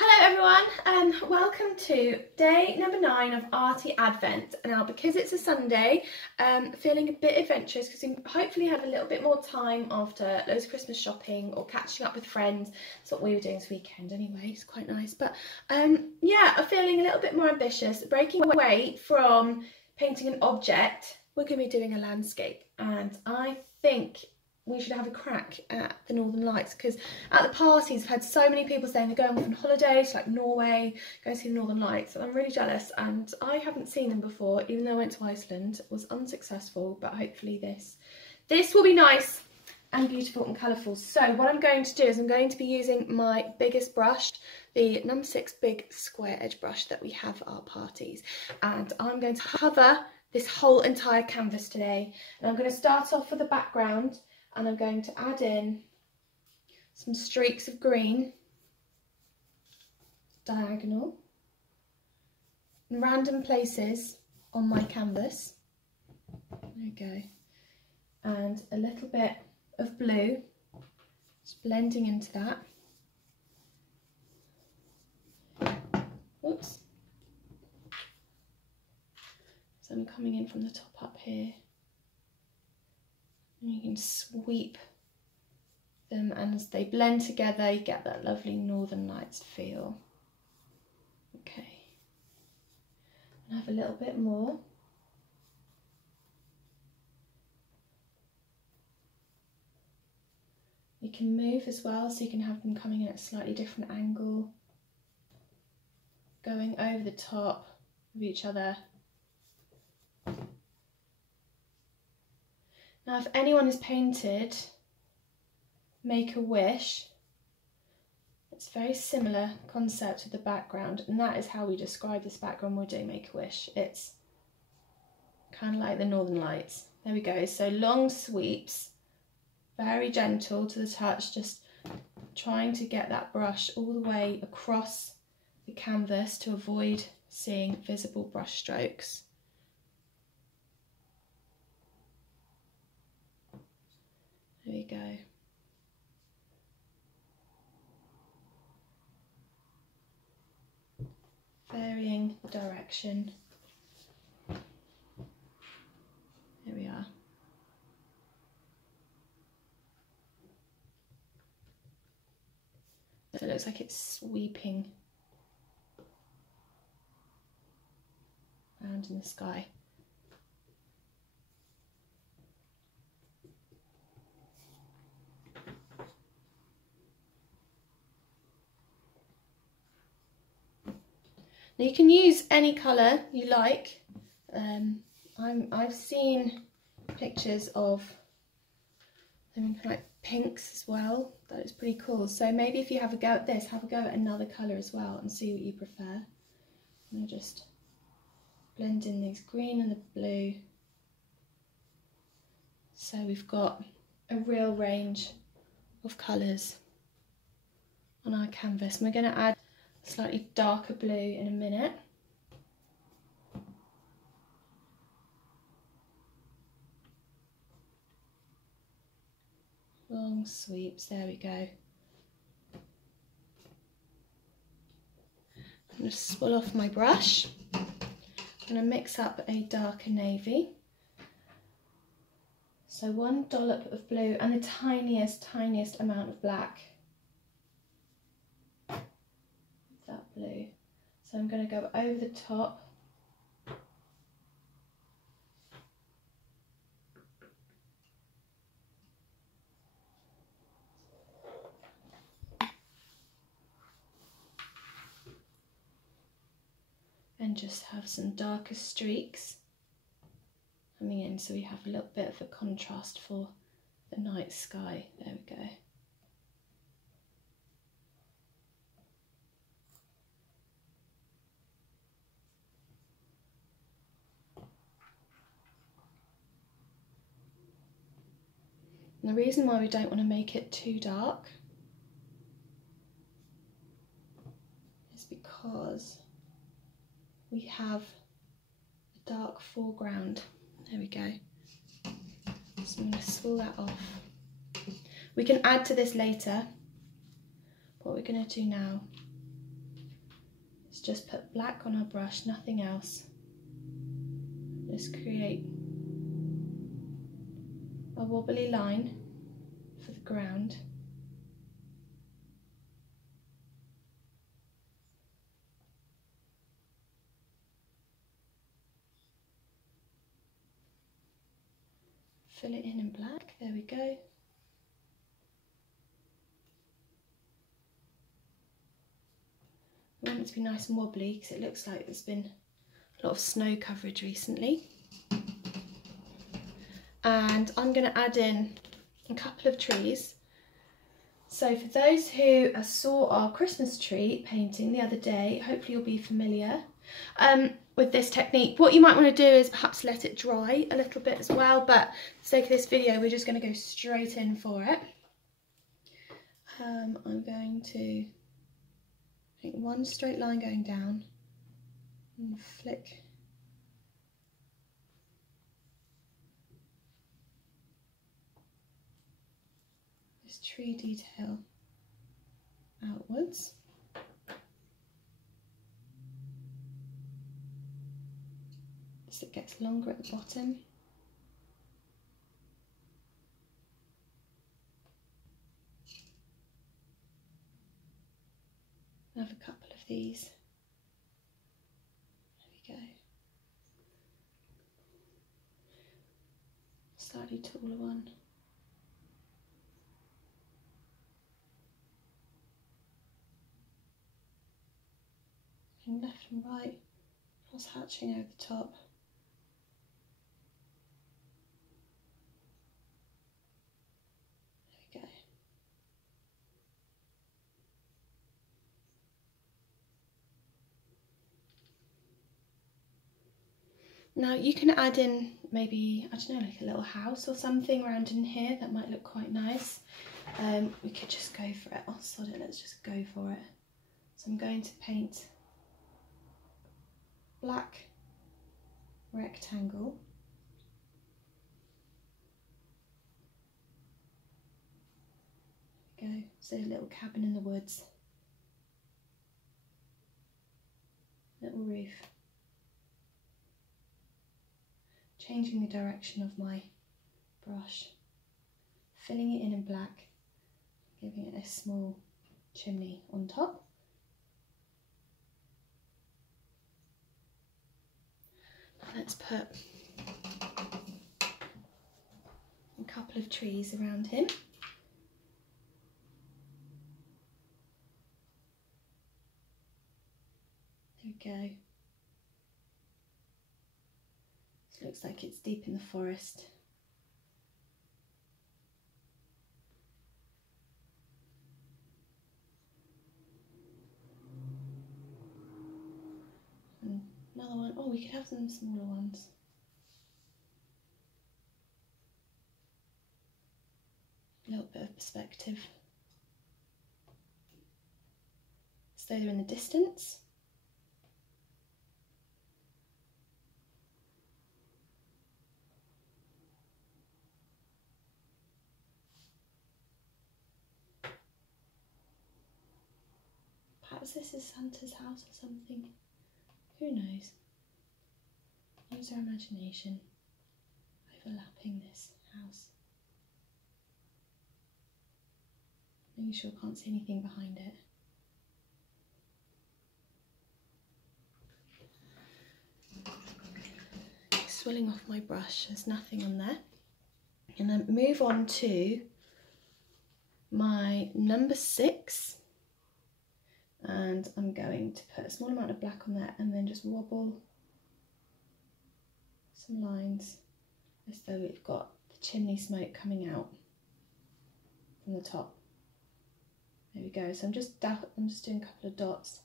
Hello everyone, welcome to day number 9 of Arty Advent. Now because it's a Sunday, feeling a bit adventurous because we hopefully have a little bit more time after loads of Christmas shopping or catching up with friends. That's what we were doing this weekend anyway, it's quite nice. But yeah, I'm feeling a little bit more ambitious, breaking away from painting an object. We're going to be doing a landscape, and I think we should have a crack at the Northern Lights, because at the parties I've had so many people saying they're going off on holiday to like Norway, going to see the Northern Lights, and I'm really jealous, and I haven't seen them before, even though I went to Iceland. It was unsuccessful, but hopefully this will be nice and beautiful and colourful. So what I'm going to do is I'm going to be using my biggest brush, the number 6 big square edge brush that we have at our parties, and I'm going to cover this whole entire canvas today. And I'm going to start off with the background, and I'm going to add in some streaks of green, diagonal, in random places on my canvas. There we go. And a little bit of blue, just blending into that. Oops. So I'm coming in from the top up here. And you can sweep them, and as they blend together you get that lovely Northern Lights feel. Okay, and have a little bit more. You can move as well, so you can have them coming in at a slightly different angle, going over the top of each other. Now, if anyone has painted Make-A-Wish, it's a very similar concept to the background, and that is how we describe this background when we're doing Make-A-Wish. It's kind of like the Northern Lights. There we go. So long sweeps, very gentle to the touch, just trying to get that brush all the way across the canvas to avoid seeing visible brush strokes. There we go. Varying direction. Here we are. So it looks like it's sweeping around in the sky. Now you can use any colour you like. I've seen pictures of them in like pinks as well. That is pretty cool. So maybe if you have a go at this, have a go at another colour as well and see what you prefer. And I'll just blend in these green and the blue. So we've got a real range of colours on our canvas. And we're going to add slightly darker blue in a minute. Long sweeps, there we go. I'm going to swirl off my brush. I'm going to mix up a darker navy. So 1 dollop of blue and the tiniest amount of black. That blue. So I'm going to go over the top. And just have some darker streaks coming in, so we have a little bit of a contrast for the night sky. There we go. And the reason why we don't want to make it too dark is because we have a dark foreground. There we go. So I'm going to swirl that off. We can add to this later. What we're going to do now is just put black on our brush, nothing else. Just create a wobbly line for the ground. Fill it in black, there we go. We want it to be nice and wobbly because it looks like there's been a lot of snow coverage recently. And I'm going to add in a couple of trees. So for those who saw our Christmas tree painting the other day, hopefully you'll be familiar with this technique. What you might want to do is perhaps let it dry a little bit as well, but for the sake of this video we're just going to go straight in for it. I'm going to make one straight line going down and flick this tree detail outwards. As it gets longer at the bottom. I have a couple of these. There we go. Slightly taller one. And left and right, cross hatching over the top. There we go. Now you can add in maybe, I don't know, like a little house or something around in here. That might look quite nice. We could just go for it. Oh, sod it, let's just go for it. So I'm going to paint black rectangle. There we go. So a little cabin in the woods. Little roof. Changing the direction of my brush, filling it in black, giving it a small chimney on top. Now let's put a couple of trees around him. There we go. Looks like it's deep in the forest. And another one. Oh, we could have some smaller ones. A little bit of perspective. So they're in the distance. Perhaps this is Santa's house or something. Who knows? Use our imagination. Overlapping this house. Making sure I can't see anything behind it. Swilling off my brush, there's nothing on there. And then move on to my number 6. And I'm going to put a small amount of black on there and then just wobble some lines as though we've got the chimney smoke coming out from the top. There we go. So I'm just doing a couple of dots.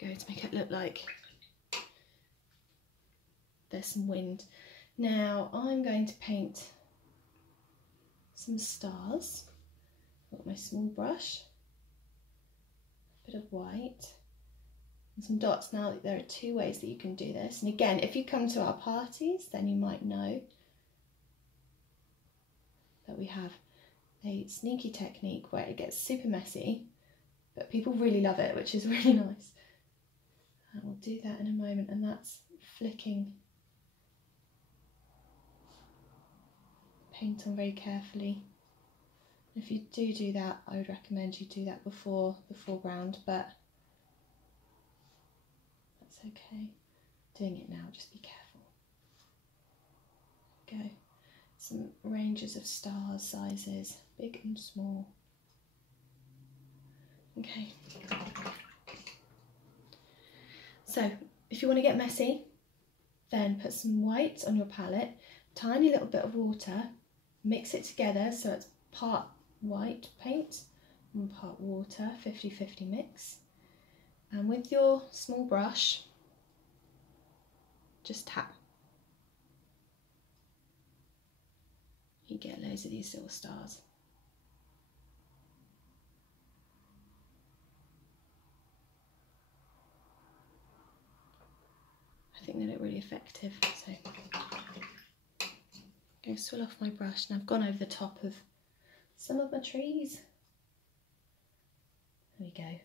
There we go, to make it look like there's some wind. Now I'm going to paint some stars. I've got my small brush. Bit of white and some dots. Now there are 2 ways that you can do this, and again, if you come to our parties then you might know that we have a sneaky technique where it gets super messy but people really love it, which is really nice. And we'll do that in a moment, and that's flicking paint on very carefully. If you do that, I would recommend you do that before the foreground, but that's okay. Doing it now, just be careful. Go. Some ranges of stars sizes, big and small. Okay. So if you want to get messy, then put some white on your palette, tiny little bit of water, mix it together so it's part white paint and part water, 50-50 mix. And with your small brush, just tap. You get loads of these little stars. I think they look really effective, so I'm going to swill off my brush, and I've gone over the top of some of my trees. There we go. And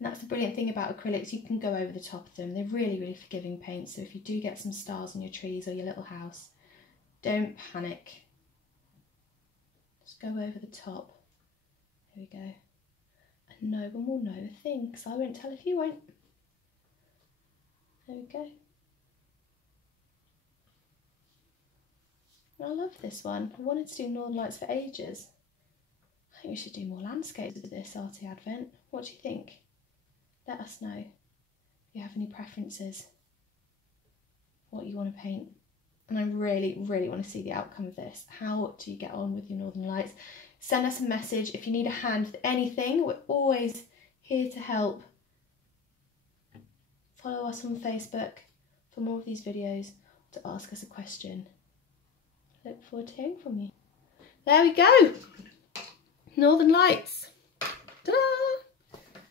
that's the brilliant thing about acrylics, you can go over the top of them. They're really, really forgiving paints, so if you do get some stars on your trees or your little house, don't panic. Just go over the top. There we go. And no one will know a thing, because I won't tell if you won't. There we go. I love this one. I wanted to do Northern Lights for ages. I think we should do more landscapes with this Arty Advent. What do you think? Let us know if you have any preferences, what you want to paint. And I really, really want to see the outcome of this. How do you get on with your Northern Lights? Send us a message if you need a hand with anything. We're always here to help. Follow us on Facebook for more of these videos, to ask us a question. Look forward to hearing from you. There we go. Northern Lights. Ta-da!